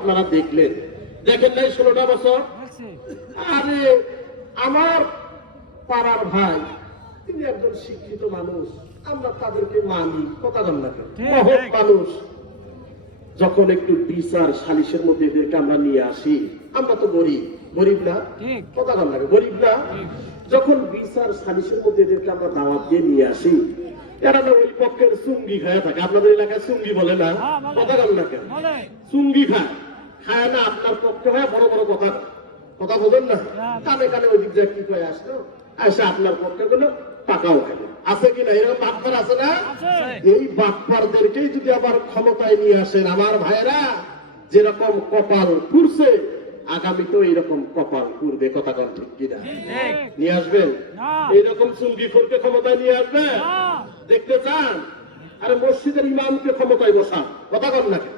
আপনারা দেখলেন, দেখেন নাই 16টা বছর? আরে আমার পাড়ার ভাই, তিনি একজন শিক্ষিত মানুষ, আমরা তাদেরকে মানি, কথা বল না, মহৎ মানুষ। যখন একটু বিচার সালিশের মধ্যে এদেরকে আমরা নিয়ে আসি, আমরা তো গরিব, গরিব না, কথা বল লাগে, গরিব না, যখন বিচার সালিশের মধ্যে এদেরকে আমরা দাওয়াত দিয়ে নিয়ে আসি, এরা না ওই পক্ষের চুঙ্গি খায় থাকে। আপনাদের এলাকায় চুঙ্গি বলে না, কথা বল না কেন? চুঙ্গি খায়, খায় না আপনার পক্ষে হয়, বড় বড় কথা, কথা বলেন না, কানে কানে ওই দিক দিয়ে কি কয়ে আসলো, আসে আপনার পক্ষে গুলো টাকাও খেলে, আছে কিনা? এরকম বাটপার আছে না? এই বাটপারদেরকেই যদি আবার ক্ষমতায় নিয়ে আসেন আমার ভাইরা, যেরকম কপাল পুড়ছে, আগামী তো এইরকম কপাল পুড়বে, কথা কন ঠিক কিনা? নিয়ে আসবেন এইরকম চুঙ্গি খোরকে ক্ষমতায় নিয়ে আসবে? দেখতে চান? আরে মসজিদের ইমামকে ক্ষমতায় বসান, কথা কন না কেন?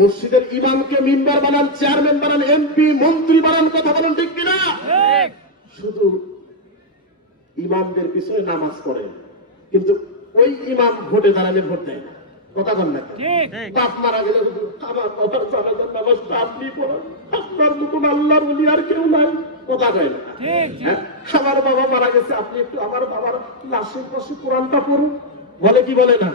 মসজিদের ইমামকে মেম্বার বানান, চেয়ারম্যান বানান, এমপি মন্ত্রী বানান, কথা বলেন ঠিক কিনা? শুধু ইমামদের পিছনে নামাজ পড়েন, কিন্তু ওই ইমাম ভোটে দাঁড়ালে ভোট দেয় না, কথা বল না। বাপ মারা গেলে আমার বাবার জানাজার নামাজটা আপনি পড়েন, আপনার মতন আল্লাহর ওলি আর কেউ নাই, কথা কয় না। আমার বাবা মারা গেছে, আপনি একটু আমার বাবার লাশের পাশে কোরআনটা পড়ুন, বলে কি বলে না?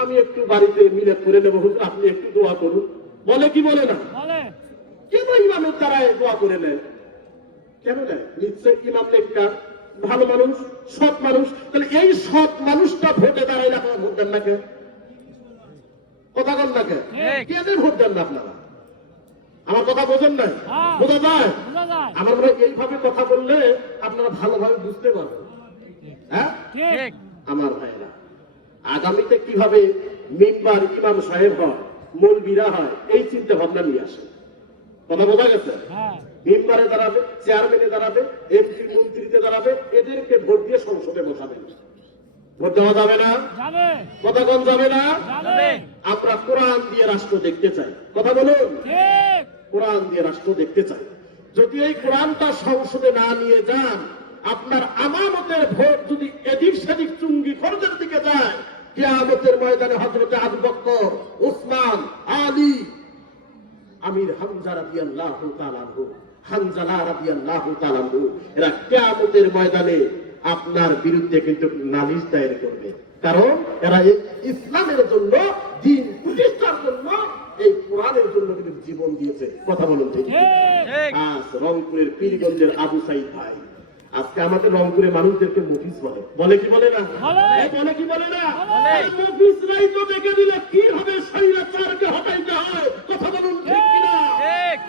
আমি একটু বাড়িতে মিলাদ করে নেবো, আপনি একটু দোয়া করুন, বলে কি বলে না? কেন ইমামের দ্বারায় দোয়া করে নেন? কেন নেয়? নিশ্চয় ইমাম নেককার, ভালো মানুষ, সৎ মানুষ। তাহলে এই সৎ মানুষটা ভোটে দাঁড়াইলে আপনারা ভোট দেন না কে? কথা বল না কে? কেন ভোট দেন না আপনারা? আমার কথা বোঝেন নাই? বোঝা যায়? আমার মনে হয় এইভাবে কথা বললে আপনারা ভালোভাবে বুঝতে পারবেন। হ্যাঁ, আমার ভাইরা, আগামীতে কিভাবে মেম্বার ইমাম সাহেব হয়, মৌলবীরা হয়, এই চিন্তা ভাবনা নিয়ে আসে। কথা বোঝা গেছে? মেম্বারে দাঁড়াবে, চেয়ারম্যানে দাঁড়াবে, এমপি মন্ত্রীতে দাঁড়াবে, এদেরকে ভোট দিয়ে সংসদে বসাবেন। ভোট দেওয়া যাবে না? কথা কোন যাবে না? আমরা কোরআন দিয়ে রাষ্ট্র দেখতে চাই, কথা বলুন, কোরআন দিয়ে রাষ্ট্র দেখতে চাই। যদি এই কোরআনটা সংসদে না নিয়ে যান, আপনার আমানতের ভোট যদি এদিক সেদিক চুঙ্গি খরচের দিকে যায়, কিয়ামতের ময়দানে হযরত আবু বকর, উসমান, আলী, আমির হামজা রাদিয়াল্লাহু তাআলা আনহু, হানজালা রাদিয়াল্লাহু তাআলা আনহু, এরা কিয়ামতের ময়দানে আপনার বিরুদ্ধে কিন্তু নালিশ দায়ের করবে। কারণ এরা ইসলামের জন্য, দ্বীন প্রতিষ্ঠার জন্য, এই কোরআনের জন্য কিন্তু জীবন দিয়েছে, কথা বলুন ঠিক? আজ রংপুরের পীরগঞ্জের আবু সাইদ ভাই, আজকে আমাদের রংপুরের মানুষদেরকে মুফিস বলে, বলে কি বলে না? বলে কি বলে না? মুফিসরাই তো দেখে দিলে কি হবে, স্বৈরাচারকে হটাইতে হয়, কথা বলুন ঠিক কিনা?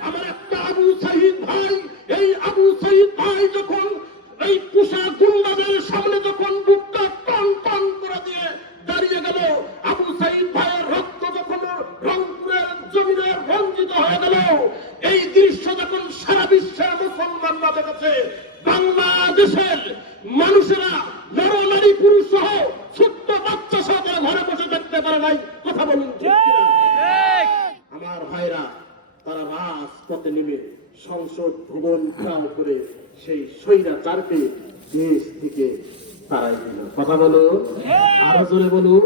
আমার একটা আবু সাইদ ভাই, এই আবু সাইদ ভাই যখন এই কুশা গুন্ডাদের সামনে যখন বুকটা টন টন করে দিয়ে দাঁড়িয়ে গেল, আবু সাইদ ভাইয়ের রক্ত যখন রংপুরের জমিনে রঞ্জিত হয়ে গেল, এই দৃশ্য যখন সারা বিশ্বের মুসলমানরা দেখেছে, বাংলাদেশের মানুষেরা, নর নারী পুরুষ সহ ছোট্ট বাচ্চা সহ ঘরে বসে দেখতে পারে নাই, কথা বলুন ঠিক কিনা? আমার ভাইরা, তারা রাজপথে নেমে সংসদ ভবন ঘেরাও করে সেই স্বৈরাচারকে দেশ থেকে তারাই দিল, কথা বলুন, আরো জোরে বলুন।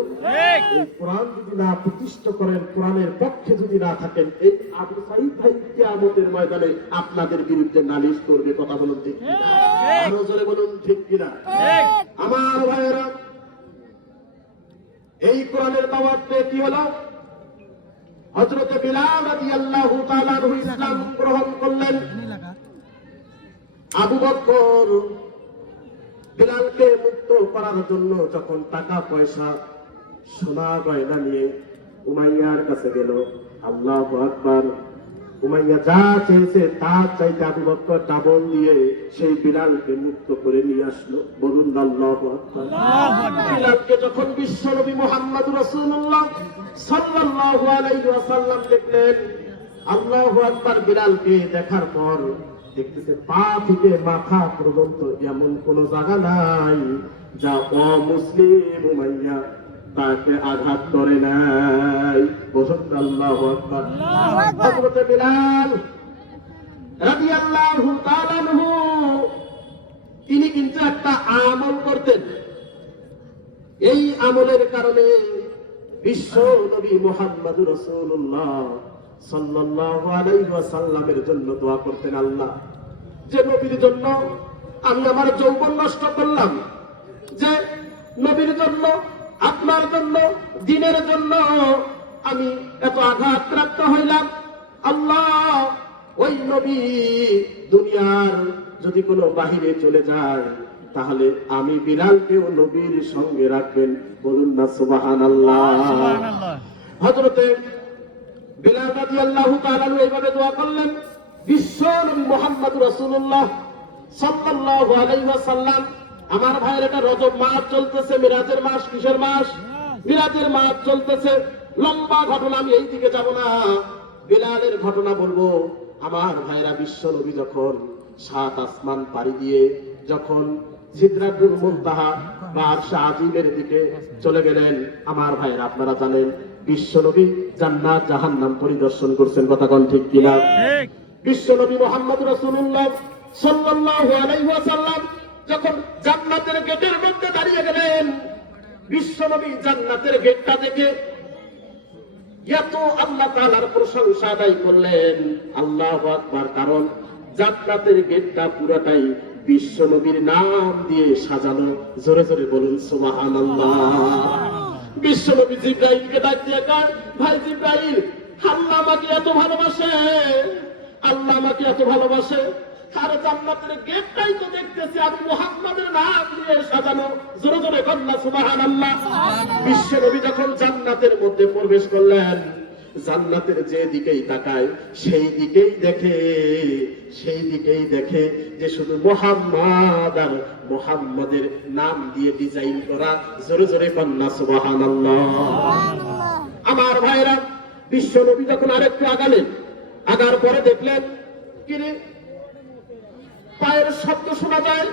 এই কোরআন যদি না প্রতিষ্ঠা করেন, কোরআনের পক্ষে যদি না থাকেন, এই আবু সাইদ ভাই কিয়ামতের ময়দানে আপনাদের বিরুদ্ধে নালিশ করবে, কথা বলুন ঠিক কিনা? আরো জোরে বলুন ঠিক কিনা? আমার ভাইয়েরা, এই কোরআনের দাওয়াত পেয়ে কি হলো? হযরত বিলাল রাদিয়াল্লাহু তাআলা আনহু ইসলাম গ্রহণ করলেন। আবু বকর বিলালকে মুক্ত করার জন্য যখন টাকা পয়সা, সোনা গয়না নিয়ে উমাইয়ার কাছে গেল, আল্লাহু আকবার, উমাইয়া যা চেয়েছে তার চাইতে আবু বকর ডাবল দিয়ে সেই বিলালকে মুক্ত করে নিয়ে আসলো, বলুন আল্লাহু আকবার। বিলালকে যখন বিশ্বনবী মুহাম্মদুর রাসূলুল্লাহ সাল্লাল্লাহু আলাইহি ওয়াসাল্লাম দেখলেন, আল্লাহু আকবার, বিলালকে দেখার পর দেখতেছে পা থেকে মাথা পর্যন্ত এমন কোন জায়গা নাই যা অমুসলিম উমাইয়া তাকে আঘাত করে নাই, বলুন আল্লাহু আকবার। হযরত বিলাল রাদিয়াল্লাহু তাআলা আনহু, তিনি কিন্তু একটা আমল করতেন, এই আমলের কারণে বিশ্ব নবী মুহাম্মদুর রাসূলুল্লাহ সাল্লাল্লাহু আলাইহি ওয়াসাল্লামের জন্য দোয়া করতেন, আল্লাহ যে নবীর জন্য আমি আমার যৌবন নষ্ট করলাম, যে নবীর জন্য আপনার জন্য দ্বীনের জন্য আমি এত আঘাতপ্রাপ্ত হইলাম, আল্লাহ ওই নবী দুনিয়ার যদি কোনো বাহিরে চলে যায় তাহলে আমি বিলালকেও নবীর সঙ্গে রাখবেন, বলুন না সুবহানাল্লাহ। হযরতে বিলাল রাদিয়াল্লাহু তাআলা এইভাবে দোয়া করলেন। বিশ্ব নবী মুহাম্মদ রাসূলুল্লাহ সাল্লাল্লাহু আলাইহি ওয়াসাল্লাম, আমার ভাইয়ের এটা রজব মাস চলতেছে, মিরাজের মাস। কিসের মাস? মিরাজের মাস চলতেছে। লম্বা ঘটনা, আমি এই দিকে যাব না, বিলালের ঘটনা বলবো। আমার ভাইরা, বিশ্ব নবী যখন 7 আসমান পাড়ি দিয়ে যখন সিদরাতুল মুনতাহা বা আরশে আজিমের দিকে চলে গেলেন, আমার ভাইরা আপনারা জানেন বিশ্ব নবী জান্নাত জাহান্নাম পরিদর্শন করছেন, কথা কোন ঠিক কিনা? বিশ্ব নবী মুহাম্মদ রাসূলুল্লাহ সাল্লাল্লাহু আলাইহি ওয়াসাল্লাম যখন জান্নাতের গেটের মধ্যে দাঁড়িয়ে গেলেন, বিশ্ব নবী জান্নাতের গেটটা দেখে এত আল্লাহ তাআলার প্রশংসা আদায় করলেন, আল্লাহু আকবার। কারণ জান্নাতের গেটটা পুরোটাই বিশ্ব নবীর নাম দিয়ে সাজানো, জোরে জোরে বলুন সুবহানাল্লাহ। বিশ্ব নবী জিবরাইলকে ডাক দিয়ে কয়, ভাই জিবরাইল, আল্লাহ আমাকে এত ভালোবাসে, আল্লাহ আমাকে এত ভালোবাসে, আর জান্নাতের গেটটাই তো দেখতেছি আমি মুহাম্মাদের নাম দিয়ে সাজানো, জোরে জোরে বলুন সুবহানাল্লাহ। বিশ্ব নবী যখন জান্নাতের মধ্যে প্রবেশ করলেন, জান্নাতের যে দিকেই তাকায় সেই দিকেই দেখে যে শুধু মুহাম্মদ আর মুহাম্মাদের নাম দিয়ে ডিজাইন করা, জোরে জোরে বলুন সুবহানাল্লাহ। আমার ভাইরা, বিশ্ব নবী যখন আরেকটু আগালেন, আগার পরে দেখলেন কিরে পায়ের শব্দ শোনা যায়,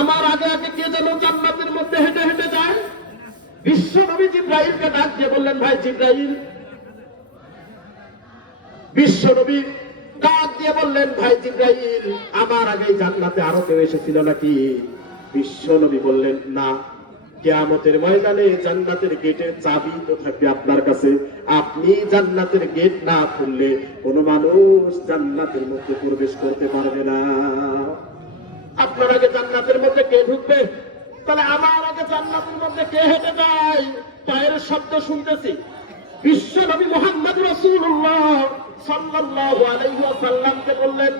আমার আগে আগে কে যেন জান্নাতের মধ্যে হেঁটে হেঁটে যায়। বিশ্ব নবী জিবরাইলকে ডাক দিয়ে বললেন, ভাই জিবরাইল। বিশ্ব নবী ডাক দিয়ে বললেন, ভাই জিবরাইল, আমার আগে জান্নাতে আরো কেউ এসেছিল নাকি? বিশ্ব নবী বললেন, না, কিয়ামতের ময়দানে জান্নাতের গেটের চাবি তো থাকবে আপনার কাছে, আপনি জান্নাতের গেট না খুললে কোন মানুষ জান্নাতের মধ্যে প্রবেশ করতে পারবে না। আপনার আগে জান্নাতের মধ্যে কে ঢুকবে? তাহলে আমার আগে জান্নাতের মধ্যে কে হেঁটে যায়? পায়ের শব্দ শুনতেছি। বিশ্ব নবী মুহাম্মদ রাসূলুল্লাহ সাল্লাল্লাহু আলাইহি ওয়াসাল্লামকে বললেন,